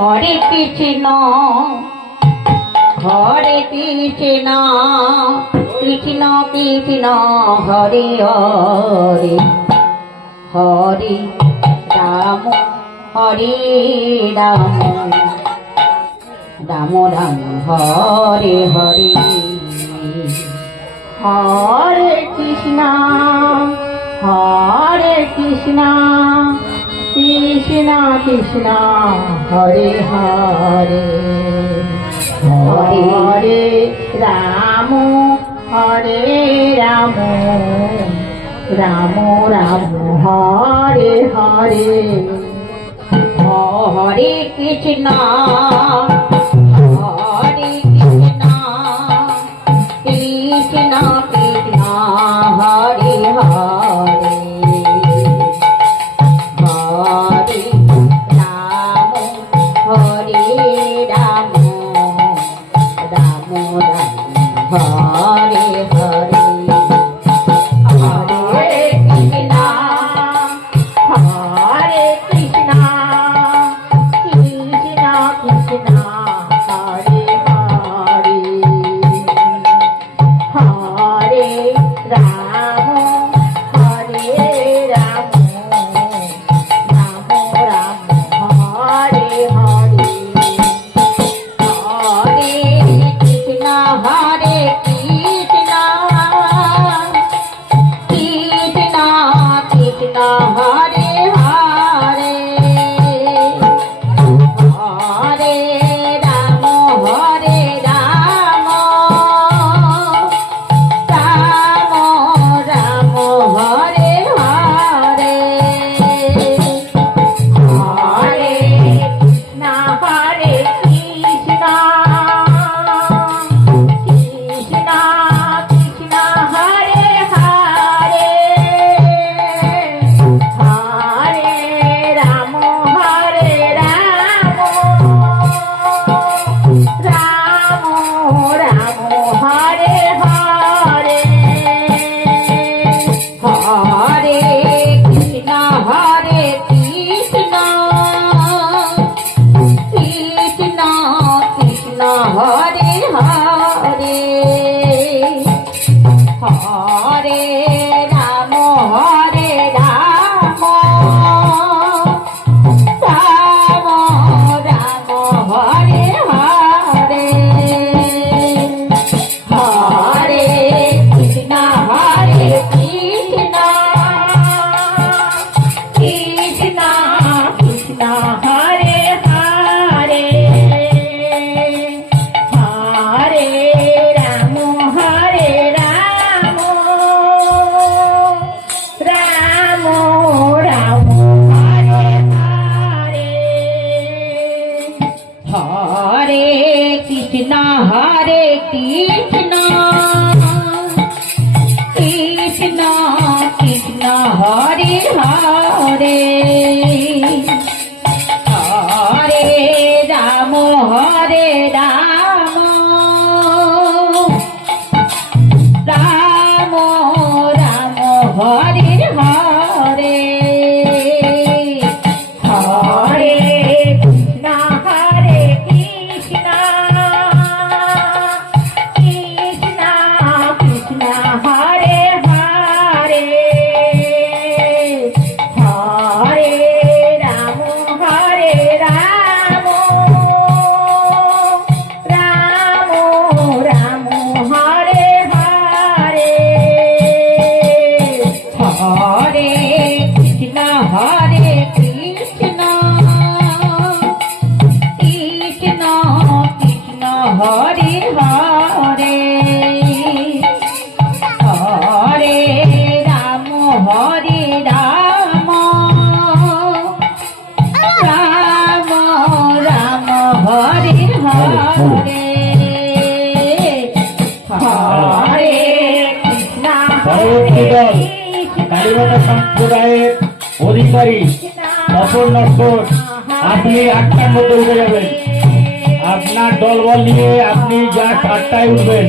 হরে কৃষ্ণ কৃষ্ণ কৃষ্ণ হরে হরে হরে রাম রাম রাম হরে হরে হরে কৃষ্ণ কৃষ্ণ কৃষ্ণ হরে হরে হরে রাম রাম রাম হরে হরে হরে কৃষ্ণ কৃষ্ণ কৃষ্ণ হরে হরে হরে রাম রাম রাম হরে হরে হরে কৃষ্ণ কৃষ্ণ কৃষ্ণ হরে হরে হরে রাম রাম রাম হরে হরে হরে কৃষ্ণ কৃষ্ণ কৃষ্ণ হরে হরে হরে রাম রাম রাম হরে হরে হরে কৃষ্ণ কৃষ্ণ কৃষ্ণ কৃষ্ণ হরে হরে হরে রাম রাম রাম হরে হরে হরে কৃষ্ণ কৃষ্ণ কৃষ্ণ কৃষ্ণ হরে হরে হরে রাম রাম রাম হরে হরে হরে কৃষ্ণ কৃষ্ণ কৃষ্ণ কৃষ্ণ হরে হরে হরে রাম রাম রাম হরে হরে হরে কৃষ্ণ কৃষ্ণ কৃষ্ণ কৃষ্ণ হরে হরে হরে রাম রাম রাম রাম হরে হরে হরে কৃষ্ণ কৃষ্ণ কৃষ্ণ কৃষ্ণ হরে হরে হরে রাম রাম রাম হরে হরে হরে কৃষ্ণ কৃষ্ণ কৃষ্ণ কৃষ্ণ হরে হরে হরে রাম রাম রাম হরে হরে হরে কৃষ্ণ কালীবাড়া সম্প্রদায়ের অধিকারী সফল নস্কর, আপনি 8টার মধ্যে উঠে যাবেন। আপনার দলবল নিয়ে আপনি যা 8টায় উঠবেন।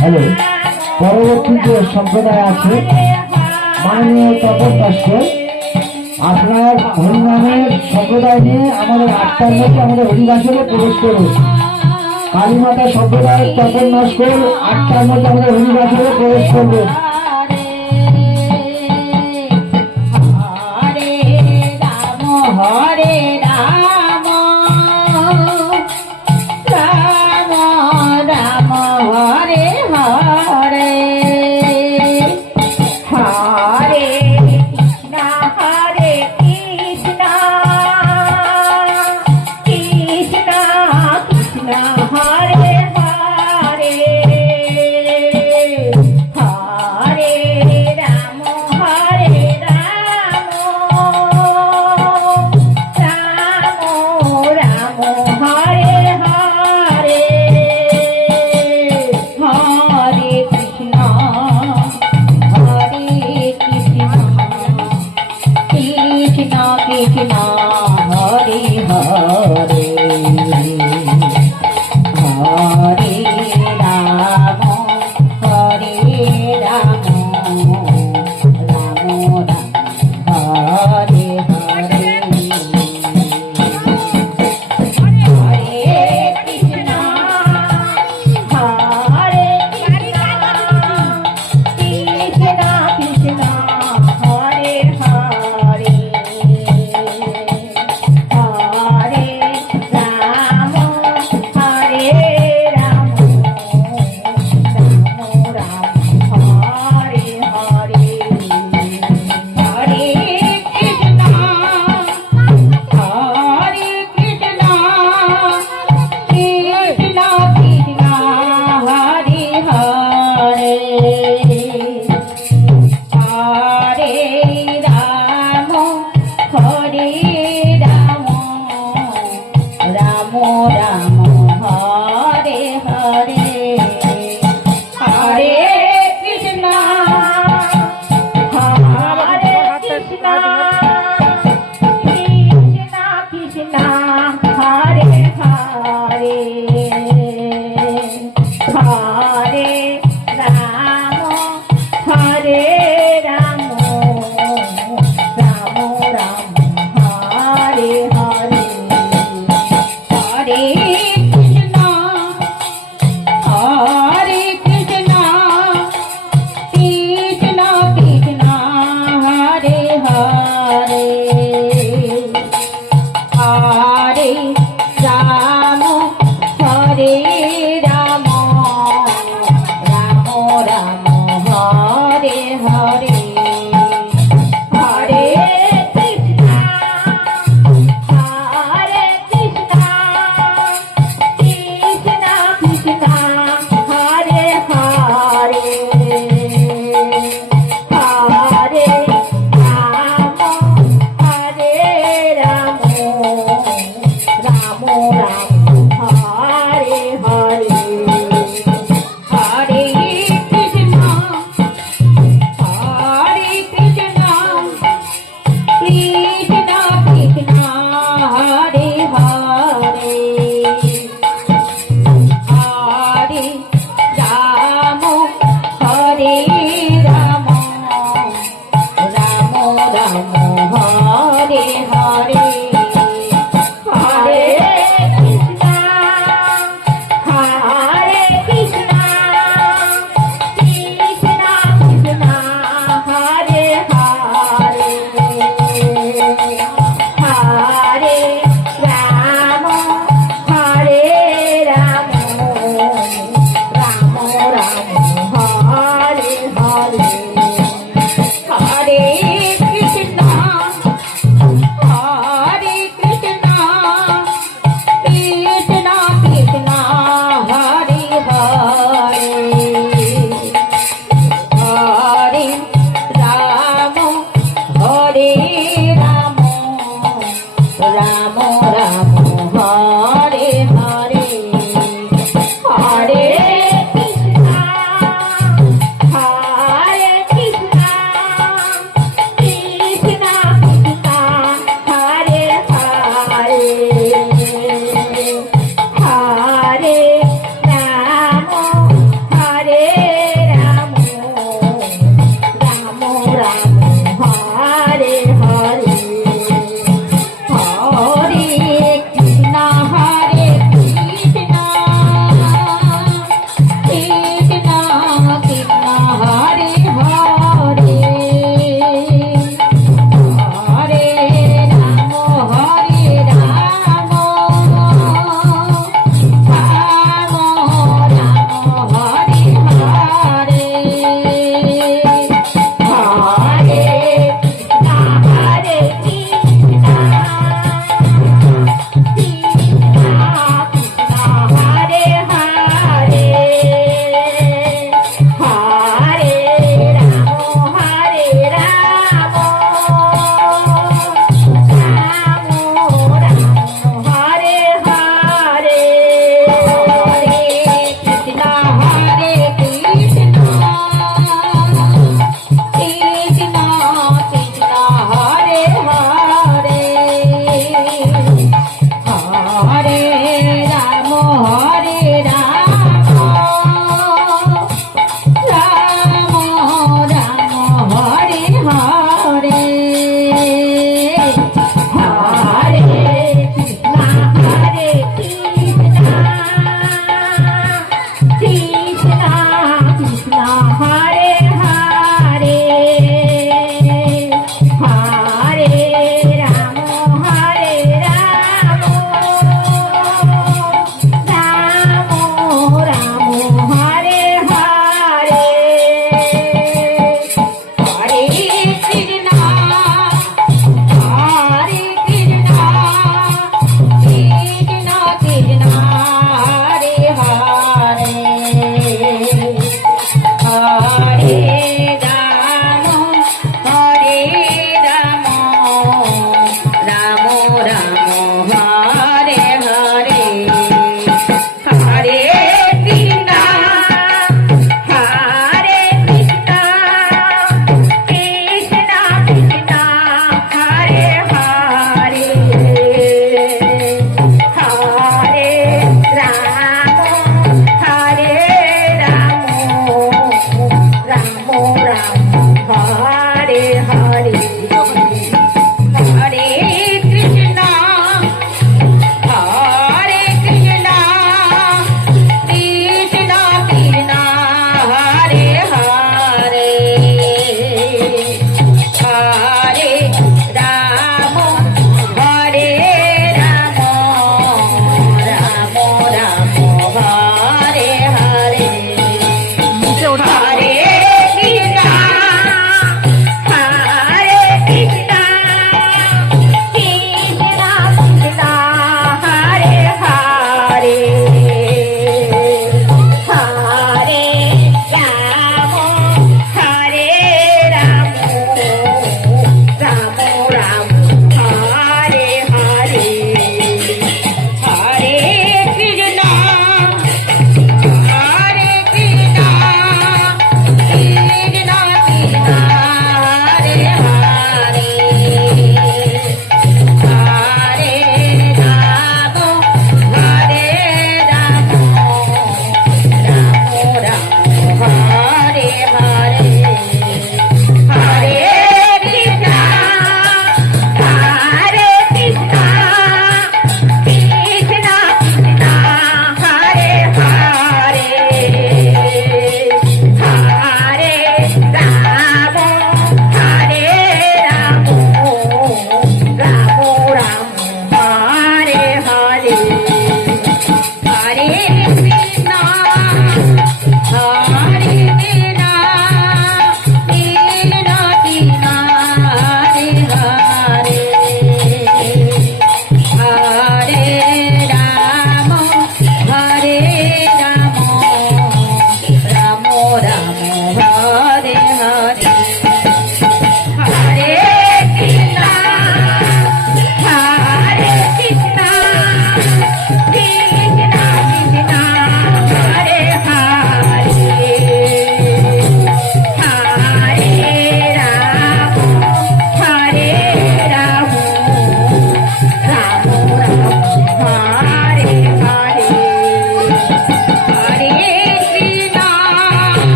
হ্যালো, পরবর্তী যে সম্প্রদায় আছে মাননীয় তপন নস্কর, আপনার হরিনামের সম্প্রদায় নিয়ে আমাদের 8টার মধ্যে আমাদের হরিবাসরে প্রবেশ করুন। কালীমাতা সম্প্রদায়ের তপন নস্কর 8টার মধ্যে আমাদের হরিবাসরে প্রবেশ করবেন। হরে রাম রাম রাম হরে হরে হরে কৃষ্ণ হরে কৃষ্ণ কৃষ্ণ কৃষ্ণ হরে হরে হরে রাম হরে রাম রাম রাম হরে হরে হরে কৃষ্ণ কৃষ্ণ কৃষ্ণ হরে হরে হরে রাম হরে রাম রাম রাম হরে হরে হরে কৃষ্ণ হরে কৃষ্ণ কৃষ্ণ কৃষ্ণ হরে হরে হরে রাম হরে রাম রাম রাম হরে হরে হরে কৃষ্ণ হরে কৃষ্ণ কৃষ্ণ কৃষ্ণ হরে হরে হরে রাম হরে রাম রাম রাম হরে হরে হরে কৃষ্ণ হরে কৃষ্ণ কৃষ্ণ কৃষ্ণ হরে হরে হরে রাম হরে রাম রাম রাম হরে হরে হরে কৃষ্ণ হরে কৃষ্ণ কৃষ্ণ কৃষ্ণ হরে হরে